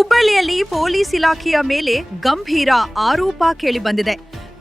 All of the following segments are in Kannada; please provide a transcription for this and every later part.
ಹುಬ್ಬಳ್ಳಿಯಲ್ಲಿ ಪೊಲೀಸ್ ಇಲಾಖೆಯ ಮೇಲೆ ಗಂಭೀರ ಆರೋಪ ಕೇಳಿಬಂದಿದೆ.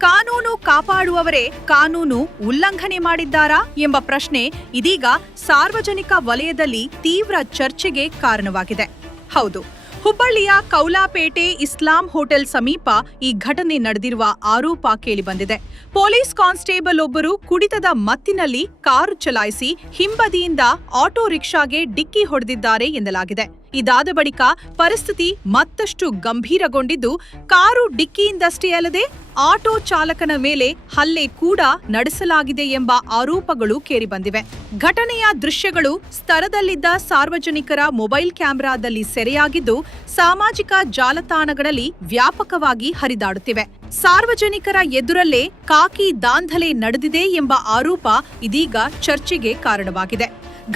ಕಾನೂನು ಕಾಪಾಡುವವರೇ ಕಾನೂನು ಉಲ್ಲಂಘನೆ ಮಾಡಿದ್ದಾರಾ ಎಂಬ ಪ್ರಶ್ನೆ ಇದೀಗ ಸಾರ್ವಜನಿಕ ವಲಯದಲ್ಲಿ ತೀವ್ರ ಚರ್ಚೆಗೆ ಕಾರಣವಾಗಿದೆ. ಹೌದು, ಹುಬ್ಬಳ್ಳಿಯ ಕೌಲಾಪೇಟೆ ಇಸ್ಲಾಂ ಹೋಟೆಲ್ ಸಮೀಪ ಈ ಘಟನೆ ನಡೆದಿರುವ ಆರೋಪ ಕೇಳಿಬಂದಿದೆ. ಪೊಲೀಸ್ ಕಾನ್ಸ್ಟೇಬಲ್ ಒಬ್ಬರು ಕುಡಿತದ ಮತ್ತಿನಲ್ಲಿ ಕಾರು ಚಲಾಯಿಸಿ ಹಿಂಬದಿಯಿಂದ ಆಟೋ ರಿಕ್ಷಾಗೆ ಡಿಕ್ಕಿ ಹೊಡೆದಿದ್ದಾರೆ ಎನ್ನಲಾಗಿದೆ. ಇದಾದ ಬಳಿಕ ಪರಿಸ್ಥಿತಿ ಮತ್ತಷ್ಟು ಗಂಭೀರಗೊಂಡಿದ್ದು, ಕಾರು ಡಿಕ್ಕಿಯಿಂದಷ್ಟೇ ಅಲ್ಲದೆ ಆಟೋ ಚಾಲಕನ ಮೇಲೆ ಹಲ್ಲೆ ಕೂಡ ನಡೆಸಲಾಗಿದೆ ಎಂಬ ಆರೋಪಗಳು ಕೇಳಿಬಂದಿವೆ. ಘಟನೆಯ ದೃಶ್ಯಗಳು ಸ್ಥಳದಲ್ಲಿದ್ದ ಸಾರ್ವಜನಿಕರ ಮೊಬೈಲ್ ಕ್ಯಾಮೆರಾದಲ್ಲಿ ಸೆರೆಯಾಗಿದ್ದು, ಸಾಮಾಜಿಕ ಜಾಲತಾಣಗಳಲ್ಲಿ ವ್ಯಾಪಕವಾಗಿ ಹರಿದಾಡುತ್ತಿವೆ. ಸಾರ್ವಜನಿಕರ ಎದುರಲ್ಲೇ ಕಾಕಿ ದಾಂಧಲೆ ನಡೆದಿದೆ ಎಂಬ ಆರೋಪ ಇದೀಗ ಚರ್ಚೆಗೆ ಕಾರಣವಾಗಿದೆ.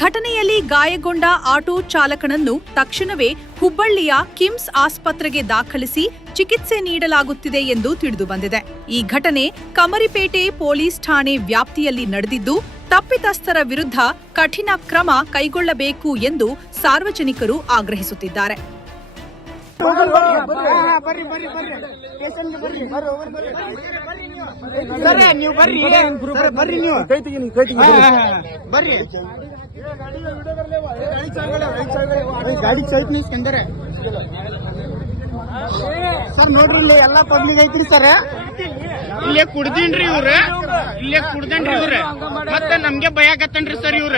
ಘಟನೆಯಲ್ಲಿ ಗಾಯಗೊಂಡ ಆಟೋ ಚಾಲಕನನ್ನು ತಕ್ಷಣವೇ ಹುಬ್ಬಳ್ಳಿಯ ಕಿಮ್ಸ್ ಆಸ್ಪತ್ರೆಗೆ ದಾಖಲಿಸಿ ಚಿಕಿತ್ಸೆ ನೀಡಲಾಗುತ್ತಿದೆ ಎಂದು ತಿಳಿದುಬಂದಿದೆ. ಈ ಘಟನೆ ಕಮರಿಪೇಟೆ ಪೊಲೀಸ್ ಠಾಣೆ ವ್ಯಾಪ್ತಿಯಲ್ಲಿ ನಡೆದಿದ್ದು, ತಪ್ಪಿತಸ್ಥರ ವಿರುದ್ಧ ಕಠಿಣ ಕ್ರಮ ಕೈಗೊಳ್ಳಬೇಕು ಎಂದು ಸಾರ್ವಜನಿಕರು ಆಗ್ರಹಿಸುತ್ತಿದ್ದಾರೆ. ಗಾಡಿ ಸೈಟ್ ಸರ್ ನೋಡ್ರಿ, ಇಲ್ಲಿ ಎಲ್ಲಾ ಪಬ್ಲಿಕ್ ಐತ್ರಿ ಸರ್. ಇಲ್ಲೇ ಕುಡ್ದೀನ್ರಿ ಇವ್ರ, ಮತ್ತೆ ನಮ್ಗೆ ಭಯಕತ್ತನ್ರಿ ಸರ್ ಇವ್ರ.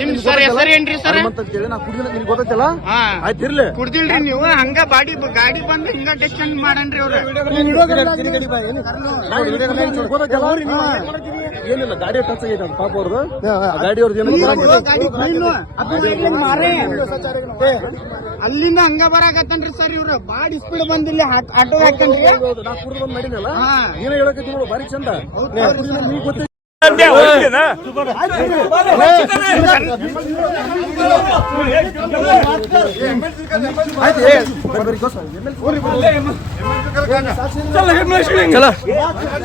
ನಿಮ್ ಸರ್ ಹೆಸರು ಏನ್ರಿ ಸರ್? ಕುಡ್ದಿಲ್ರಿ ನೀವು, ಹಂಗ ಗಾಡಿ ಬಂದ್ ಹಿಂಗ ಡೆಸ್ಟನ್ ಮಾಡನ್ರಿ ಅವ್ರ. ಏನಿಲ್ಲ, ಗಾಡಿ ಟಚ್ ಆಗೈತೆ ಪಾಪ ಅವ್ರದ್ದು. ಗಾಡಿ ಅಲ್ಲಿಂದ ಹಂಗ ಬರಾಕತ್ತನ್ರಿ ಸರ್ ಇವ್ರು. ಬಾಡಿ ಸ್ಪೀಡ್ ಬಂದಿಲ್ಲ ಆಟೋ ಹಾಕನ್ರಿ. ನಾ ಕುಡ್ದು ಬಂದ್ ಮಾಡಿನಲ್ಲ, ಏನ ಹೇಳಕತ್ತಿ ನೋಡು, ಬಾರಿ ಚಂದ. ನೀವ್ ಗೊತ್ತ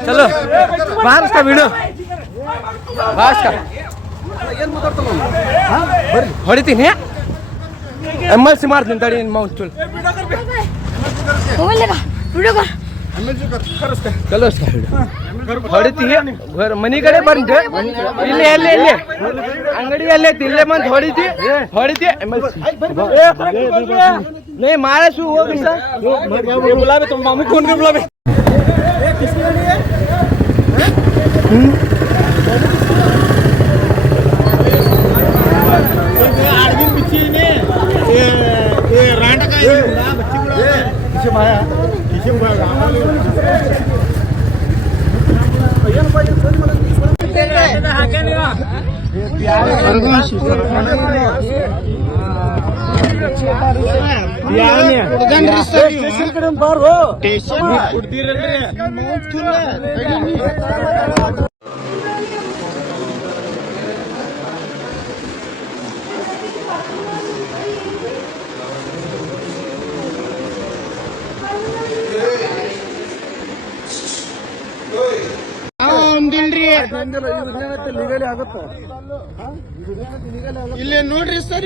चलो बाहर उसका वीडियो ಹೊಡಿತೀನಿ. MLC ಮಾಡ್ತೀನಿ ತಡಿ. ಚಲೋ ಹೊಡಿತೀನಿ. ಮನಿ ಕಡೆ ಬಂದು ಇಲ್ಲಿ ಅಂಗಡಿ ಅಲ್ಲೇ ತಿಲ್ಲೆ ಬಂದು ಹೊಡಿತಿ. नहीं मारे शू हो गई सर, बुलावे तुम मामू कौन के बुलावे? आर्जिन पिछी ने ये रांड का ये बच्ची बुला किसे भाया ಇಲ್ಲೇ ನೋಡ್ರಿ ಸರ್,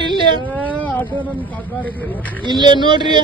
ಇಲ್ಲೇ ನೋಡ್ರಿ.